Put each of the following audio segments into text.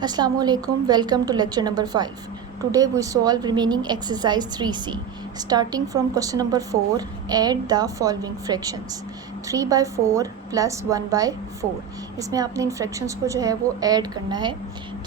Assalamualaikum, welcome to lecture number 5. Today we solve remaining exercise 3C. Starting from question number 4, add the following fractions. 3 by 4 plus 1 by 4. इसमें आपने इन fractions को जो है वो add करना है.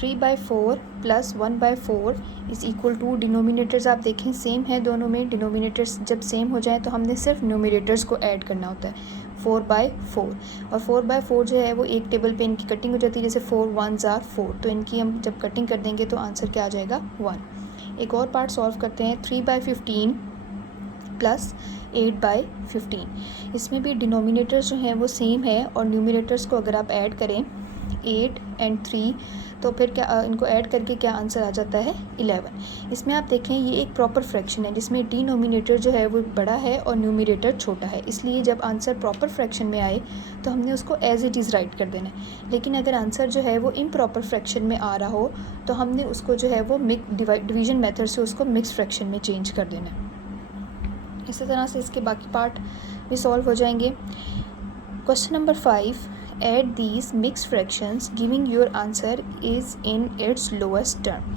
3 by 4 plus 1 by 4 is equal to denominators आप देखें same है दोनों में. denominators जब same हो जाए तो हमने सिर्फ numerators को add करना होता है. 4 by 4 और 4 by 4 जो है वो एक टेबल पे इनकी कटिंग हो जाती है, जैसे 4 1s are 4, तो इनकी हम जब कटिंग कर देंगे तो आंसर क्या आ जाएगा 1. एक और पार्ट सॉल्व करते हैं. 3 by 15 प्लस 8 by 15. इसमें भी डिनोमिनेटर्स जो हैं वो सेम है और न्यूमिनेटर्स को अगर आप ऐड करें 8 and 3 तो फिर क्या इनको ऐड करके क्या आंसर आ जाता है 11. इसमें आप देखें ये एक प्रॉपर फ्रैक्शन है जिसमें डिनोमिनेटर जो है वो बड़ा है और न्यूमिनेटर छोटा है, इसलिए जब आंसर प्रॉपर फ्रैक्शन में आए तो हमने उसको एज इट इज़ राइट कर देना है. लेकिन अगर आंसर जो है वो इम्प्रॉपर फ्रैक्शन में आ रहा हो तो हमने उसको जो है वो डिवीजन मेथड से उसको मिक्स फ्रैक्शन में चेंज कर देना है. इसी तरह से इसके बाकी पार्ट भी सॉल्व हो जाएंगे. Question number 5, add these mixed fractions giving your answer is in its lowest term.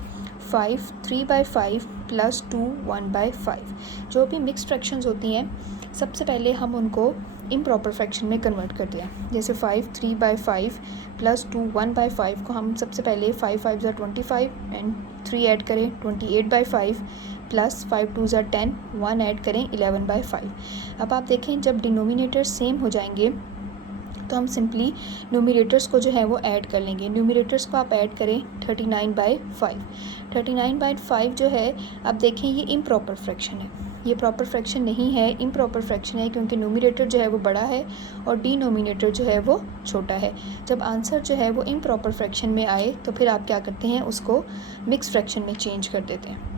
5 3 by 5 plus 2 1 by 5. जो भी मिक्स्ड फ्रैक्शंस होती हैं सबसे पहले हम उनको इम्प्रॉपर फ्रैक्शन में कन्वर्ट करते हैं. जैसे 5 3 by 5 प्लस 2 1 by 5 को हम सबसे पहले 5 5 ज़ा 25 एंड 3 ऐड करें 28 by 5 प्लस 5 2 ज़ा 10 1 ऐड करें 11 by 5. अब आप देखें जब डिनोमिनेटर सेम हो जाएंगे तो हम सिंपली न्यूमिनेटर्स को जो है वो ऐड कर लेंगे. न्यूमिनेटर्स को आप ऐड करें 39 by 5. 39 by 5 जो है आप देखें ये इम्प्रॉपर फ्रैक्शन है, ये प्रॉपर फ्रैक्शन नहीं है, इम्प्रॉपर फ्रैक्शन है क्योंकि न्यूमिनेटर जो है वो बड़ा है और डिनोमिनेटर जो है वो छोटा है. जब आंसर जो है वो इम्प्रॉपर फ्रैक्शन में आए तो फिर आप क्या करते हैं उसको मिक्स फ्रैक्शन में चेंज कर देते हैं.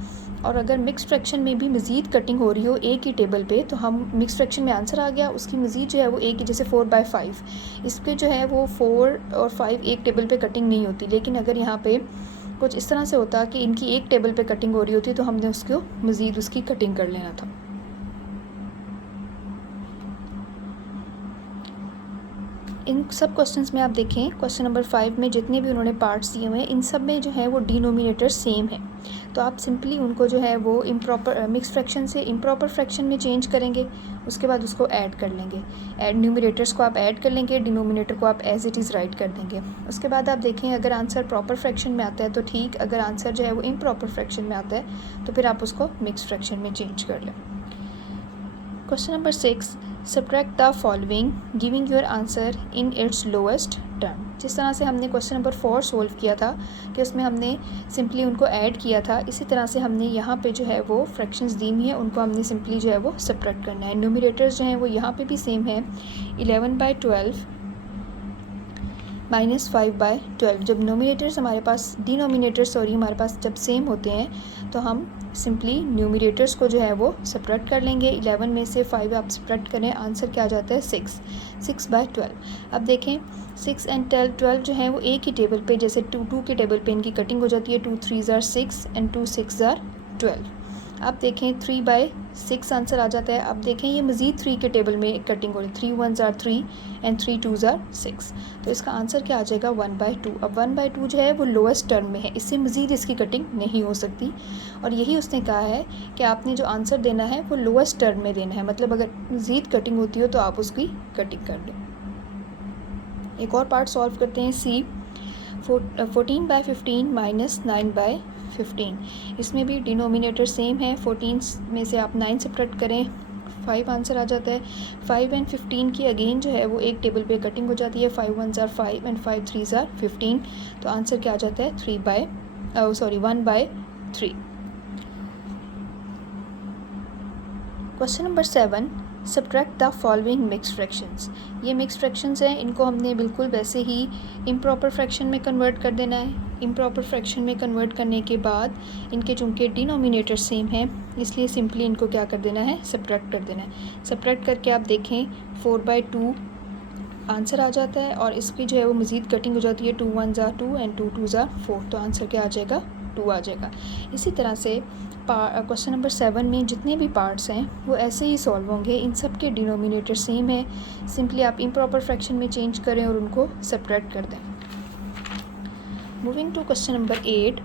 और अगर मिक्स फ्रैक्शन में भी मज़ीद कटिंग हो रही हो एक ही टेबल पे तो हम मिक्स फ्रैक्शन में आंसर आ गया उसकी मज़ीद जो है वो एक ही, जैसे 4 by 5 इसके जो है वो 4 और 5 एक टेबल पे कटिंग नहीं होती. लेकिन अगर यहाँ पे कुछ इस तरह से होता कि इनकी एक टेबल पे कटिंग हो रही होती तो हमने उसको मज़ीद उसकी कटिंग कर लेना था. इन सब क्वेश्चंस में आप देखें क्वेश्चन नंबर 5 में जितने भी उन्होंने पार्ट्स दिए हुए हैं इन सब में जो है वो डिनोमिनेटर सेम है, तो आप सिंपली उनको जो है वो इम्प्रॉपर मिक्स फ्रैक्शन से इम्प्रॉपर फ्रैक्शन में चेंज करेंगे. उसके बाद उसको ऐड कर लेंगे. न्यूमिनेटर्स को आप ऐड कर लेंगे, डिनोमिनेटर को आप एज इट इज़ राइट कर देंगे. उसके बाद आप देखें अगर आंसर प्रॉपर फ्रैक्शन में आता है तो ठीक, अगर आंसर जो है वो इम्प्रॉपर फ्रैक्शन में आता है तो फिर आप उसको मिक्स फ्रैक्शन में चेंज कर लें. Question number 6, subtract the following giving your answer in its lowest term. जिस तरह से हमने क्वेश्चन नंबर 4 सोल्व किया था कि उसमें हमने सिंपली उनको ऐड किया था, इसी तरह से हमने यहाँ पे जो है वो फ्रैक्शंस दी हुई हैं उनको हमने सिंपली जो है वो सब्ट्रैक्ट करना है. न्यूमिनेटर्स जो हैं वो यहाँ पे भी सेम है 11 by 12 माइनस 5 by 12. जब डिनोमिनेटर्स हमारे पास जब सेम होते हैं तो हम सिंपली न्यूमिनेटर्स को जो है वो सब्ट्रैक्ट कर लेंगे. 11 में से 5 आप सब्ट्रैक्ट करें आंसर क्या आ जाता है 6 by 12. अब देखें 6 and 12 जो है वो एक ही टेबल पे, जैसे 2 2 के टेबल पे इनकी कटिंग हो जाती है. 2 3s are 6 and 2 6s are 12. आप देखें 3 by 6 आंसर आ जाता है. अब देखें ये मज़ीद 3 के टेबल में कटिंग हो रही है. 3 1s are 3 and 3 2s are 6, तो इसका आंसर क्या आ जाएगा 1 by 2. अब 1 by 2 जो है वो लोएस्ट टर्म में है, इससे मज़ीद इसकी कटिंग नहीं हो सकती और यही उसने कहा है कि आपने जो आंसर देना है वो लोएस्ट टर्म में देना है. मतलब अगर मज़ीद कटिंग होती हो तो आप उसकी कटिंग कर लें. एक और पार्ट सॉल्व करते हैं. C 14 by 15 minus 9 by 15. इसमें भी डिनोमिनेटर सेम है. 14 में से आप 9 सब्ट्रैक्ट करें 5 आंसर आ जाता है. 5 and 15 की अगेन जो है वो एक टेबल पे कटिंग हो जाती है. 5 1s are 5 and 5 3s are 15, तो आंसर क्या आ जाता है 1 by 3. Question number 7, subtract the following mix fractions. ये मिक्स फ्रैक्शंस हैं, इनको हमने बिल्कुल वैसे ही इम्प्रॉपर फ्रैक्शन में कन्वर्ट कर देना है. इम्प्रॉपर फ्रैक्शन में कन्वर्ट करने के बाद इनके चूँकि डिनोमिनेटर सेम हैं इसलिए सिंपली इनको क्या कर देना है सब्ट्रैक्ट कर देना है. सब्ट्रैक्ट करके आप देखें 4 by 2 आंसर आ जाता है और इसकी जो है वो मज़ीद कटिंग हो जाती है. 2 1s are 2 and 2 2s are 4, तो आंसर क्या आ जाएगा 2 आ जाएगा. इसी तरह से क्वेश्चन नंबर 7 में जितने भी पार्ट्स हैं वो ऐसे ही सॉल्व होंगे. इन सब के डिनोमिनेटर सेम है, सिंपली आप इम्प्रॉपर फ्रैक्शन में चेंज करें और उनको सब्ट्रैक्ट कर दें. Moving to question number 8,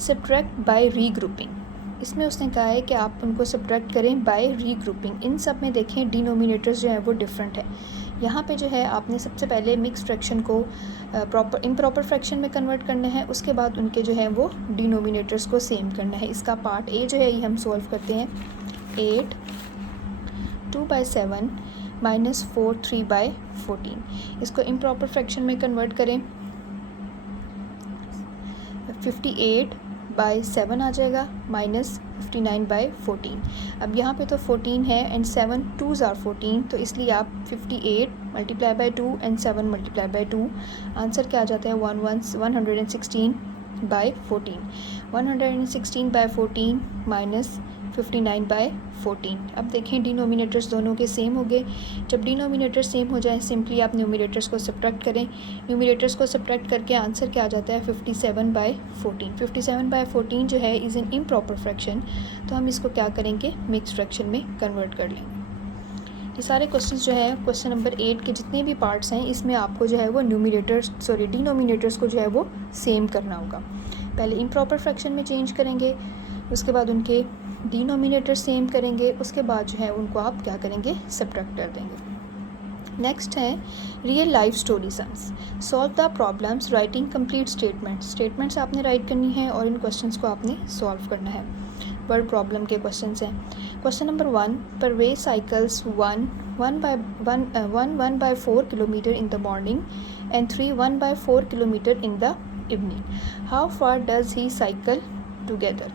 subtract by regrouping. इसमें उसने कहा है कि आप उनको सब्ट्रैक्ट करें बाय रीग्रुपिंग। इन सब में देखें डिनोमिनेटर्स जो है वो डिफरेंट है। यहाँ पे जो है आपने सबसे पहले मिक्स फ्रैक्शन को इम्प्रॉपर फ्रैक्शन में कन्वर्ट करना है, उसके बाद उनके जो है वो डिनोमिनेटर्स को सेम करना है। इसका पार्ट ए जो है ये हम सॉल्व करते हैं। 8 2/7 -4 3/14। इसको इम्प्रॉपर फ्रैक्शन में कन्वर्ट करें, 58/7 आ जाएगा -59/14। अब यहाँ पे तो 14 है एंड 7 2s are 14, तो इसलिए आप 58 × 2 एंड 7 × 2, आंसर क्या आ जाता है 116/14। 116/14 -59/14। अब देखें डिनोमिनेटर्स दोनों के सेम हो गए। जब डिनोमिनेटर्स सेम हो जाए सिंपली आप न्यूमिनेटर्स को सब्ट्रैक्ट करें। न्यूमिनेटर्स को सब्ट्रैक्ट करके आंसर क्या आ जाता है 57/14। 57/14 जो है इज़ एन इम्प्रॉपर फ्रैक्शन, तो हम इसको क्या करेंगे मिक्स फ्रैक्शन में कन्वर्ट कर लेंगे। ये सारे क्वेश्चंस जो है क्वेश्चन नंबर 8 के जितने भी पार्ट्स हैं इसमें आपको जो है वो डिनोमिनेटर्स को जो है वो सेम करना होगा। पहले इम्प्रॉपर फ्रैक्शन में चेंज करेंगे, उसके बाद उनके डिनोमिनेटर सेम करेंगे, उसके बाद जो है उनको आप क्या करेंगे सब्ट्रैक्ट कर देंगे। नेक्स्ट है real life story sums. Solve the problems writing complete statements आपने राइट करनी है और इन क्वेश्चंस को आपने सॉल्व करना है। वर्ड प्रॉब्लम के क्वेश्चंस हैं। Question number 1, Parvez cycles 1/4 kilometre in the morning and 3 1/4 kilometre in the evening. How far does he cycle together.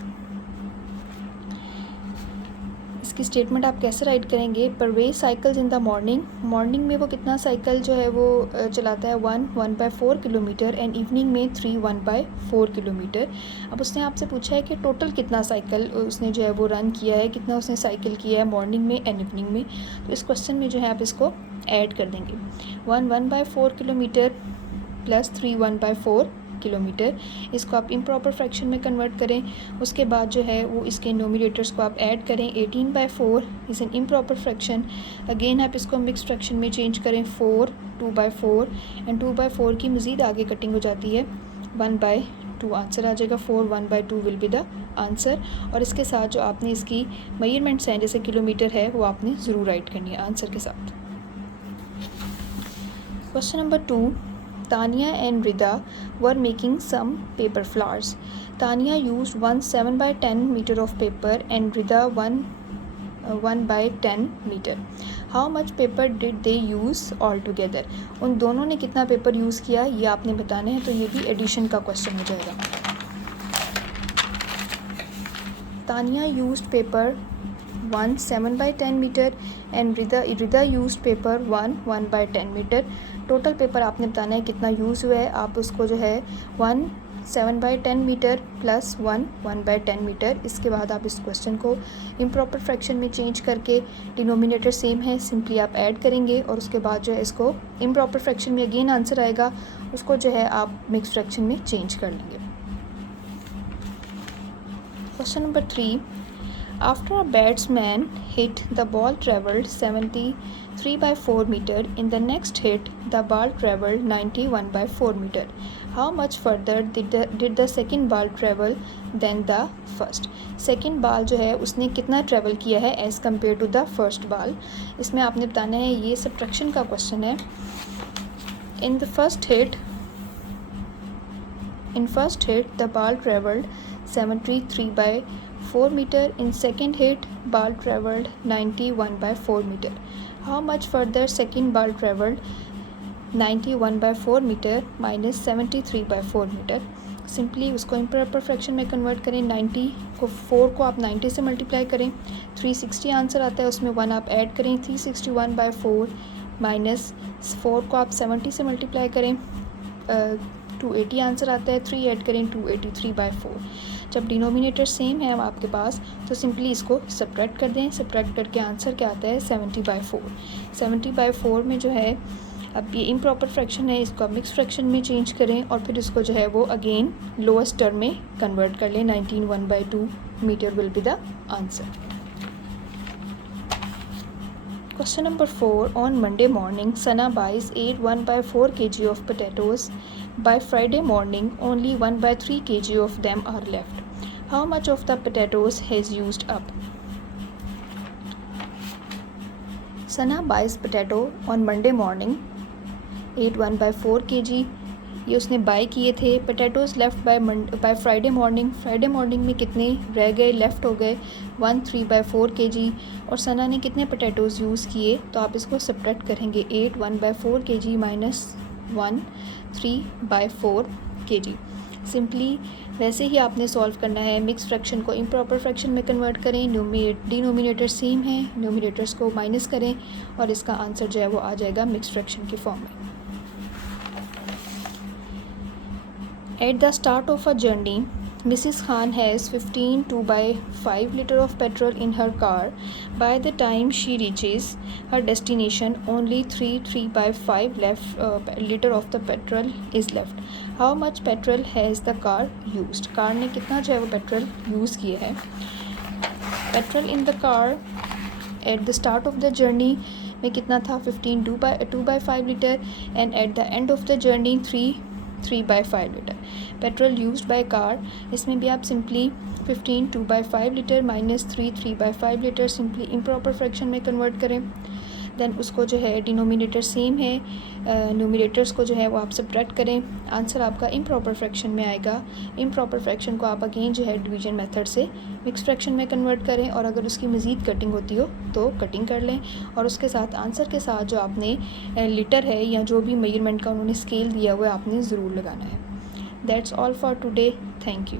इसकी स्टेटमेंट आप कैसे राइट करेंगे। Parvez cycles in the morning में वो कितना साइकिल जो है वो चलाता है 1/4 किलोमीटर एंड इवनिंग में 3 1/4 किलोमीटर। अब उसने आपसे पूछा है कि टोटल कितना साइकिल उसने जो है वो रन किया है, कितना उसने साइकिल किया है मॉर्निंग में एंड इवनिंग में। तो इस क्वेश्चन में जो है आप इसको ऐड कर देंगे। 1 1/4 किलोमीटर प्लस 3 1/4 किलोमीटर, इसको आप इम्प्रॉपर फ्रैक्शन में कन्वर्ट करें। उसके बाद जो है वो इसके नोमिनेटर्स को आप ऐड करें। 18/4 is an improper fraction. Again आप इसको मिक्स फ्रैक्शन में चेंज करें। 4 2/4 एंड 2/4 की मज़ीद आगे कटिंग हो जाती है 1/2, आंसर आ जाएगा 4 1/2 विल बी द आंसर। और इसके साथ जो आपने इसकी मेजरमेंट्स हैं जैसे किलोमीटर है वो आपने ज़रूर राइट करनी है आंसर के साथ। Question number 2, Tanya and Rida were making some paper flowers. Tanya used 1 7/10 meter of paper and Rida 1/10 meter. How much paper did they use altogether? उन दोनों ने कितना पेपर यूज़ किया ये आपने बताना है, तो ये भी एडिशन का क्वेश्चन हो जाएगा। Tanya used paper 1 7/10 meter and Rida used paper 1/10 meter। Total paper आपने बताना है कितना यूज़ हुआ है। आप उसको जो है 1 7/10 मीटर प्लस 1 1/10 मीटर। इसके बाद आप इस क्वेश्चन को इम्प्रॉपर फ्रैक्शन में चेंज करके डिनोमिनेटर सेम है सिंपली आप ऐड करेंगे और उसके बाद जो है इसको इम्प्रॉपर फ्रैक्शन में अगेन आंसर आएगा, उसको जो है आप मिक्स फ्रैक्शन में चेंज कर लेंगे। Question number 3, After a batsman hit, the ball travelled 73/4 meter. In the next hit, the ball travelled 91/4 meter. How much further did the second ball travel than the first? Second ball जो है उसने कितना travel किया है as compare to the first ball. इसमें आपने बताना है, ये सब्ट्रैक्शन का क्वेश्चन है। In first hit, the ball travelled 73/4 meter. In second hit, ball travelled 91/4 meter. How much further second ball travelled? 91/4 meter minus 73/4 meter. Simply उसको improper fraction में convert करें। 4 को आप 90 से मल्टीप्लाई करें, 360 आंसर आता है, उसमें 1 आप ऐड करें। 361/4 माइनस 4 को आप 70 से मल्टीप्लाई करें, 280 आंसर आता है। 3 ऐड करें, 283/4। जब डिनोमिनेटर सेम है आपके पास तो सिंपली इसको सब्ट्रैक्ट कर दें। सब्ट्रैक्ट करके आंसर क्या आता है 70/4। 70/4 में जो है अब ये इम्प्रॉपर फ्रैक्शन है, इसको आप मिक्स फ्रैक्शन में चेंज करें और फिर इसको जो है वो अगेन लोएस्ट टर्म में कन्वर्ट कर लें। 19 1/2 metre will be the answer. Question number 4. On Monday morning, Sana buys 8 1/4 kg of potatoes. By Friday morning, only 1/3 kg of them are left. How much of the potatoes has used up? Sana buys potato on Monday morning, ate 1/4 kg. ये उसने bye किए थे. Potatoes left by Friday morning में कितने रह गए, left हो गए 3/4 kg. और सना ने कितने पोटैटोज़ यूज़ किए, तो आप इसको सब्ट्रैक्ट करेंगे. 8 1/4 kg माइनस 1 3/4 kg. सिंपली वैसे ही आपने सॉल्व करना है. मिक्स फ्रैक्शन को इम्प्रॉपर फ्रैक्शन में कन्वर्ट करें. डिनोमिनेटर सेम है, न्यूमिनेटर्स को माइनस करें और इसका आंसर जो है वो आ जाएगा मिक्स फ्रैक्शन की फॉर्म में. At the start of a journey, Mrs. Khan has 15 2/5 liter of petrol in her car. By the time she reaches her destination, only 3/5 liter of the petrol is left. How much petrol has the car used? Car ने कितना जो है वो petrol use किया है. Petrol in the car at the start of the journey में कितना था, 15 2/5 litre. And at the end of the journey 3/5 litre. Petrol used by car, इसमें भी आप simply 15 2/5 litre minus 3/5 litre simply improper fraction में convert करें. Then उसको जो है डिनोमिनेटर सेम है, न्यूमिनेटर्स को जो है वो आप सब्ट्रैक्ट करें. आंसर आपका इम्प्रॉपर फ्रैक्शन में आएगा. इम्प्रॉपर फ्रैक्शन को आप अगेन जो है डिवीजन मेथड से मिक्स फ्रैक्शन में कन्वर्ट करें. और अगर उसकी मज़ीद कटिंग होती हो तो कटिंग कर लें. और उसके साथ आंसर के साथ जो आपने लीटर है या जो भी मेजरमेंट का उन्होंने स्केल दिया हुआ है आपने ज़रूर लगाना है. That's all for today. Thank you.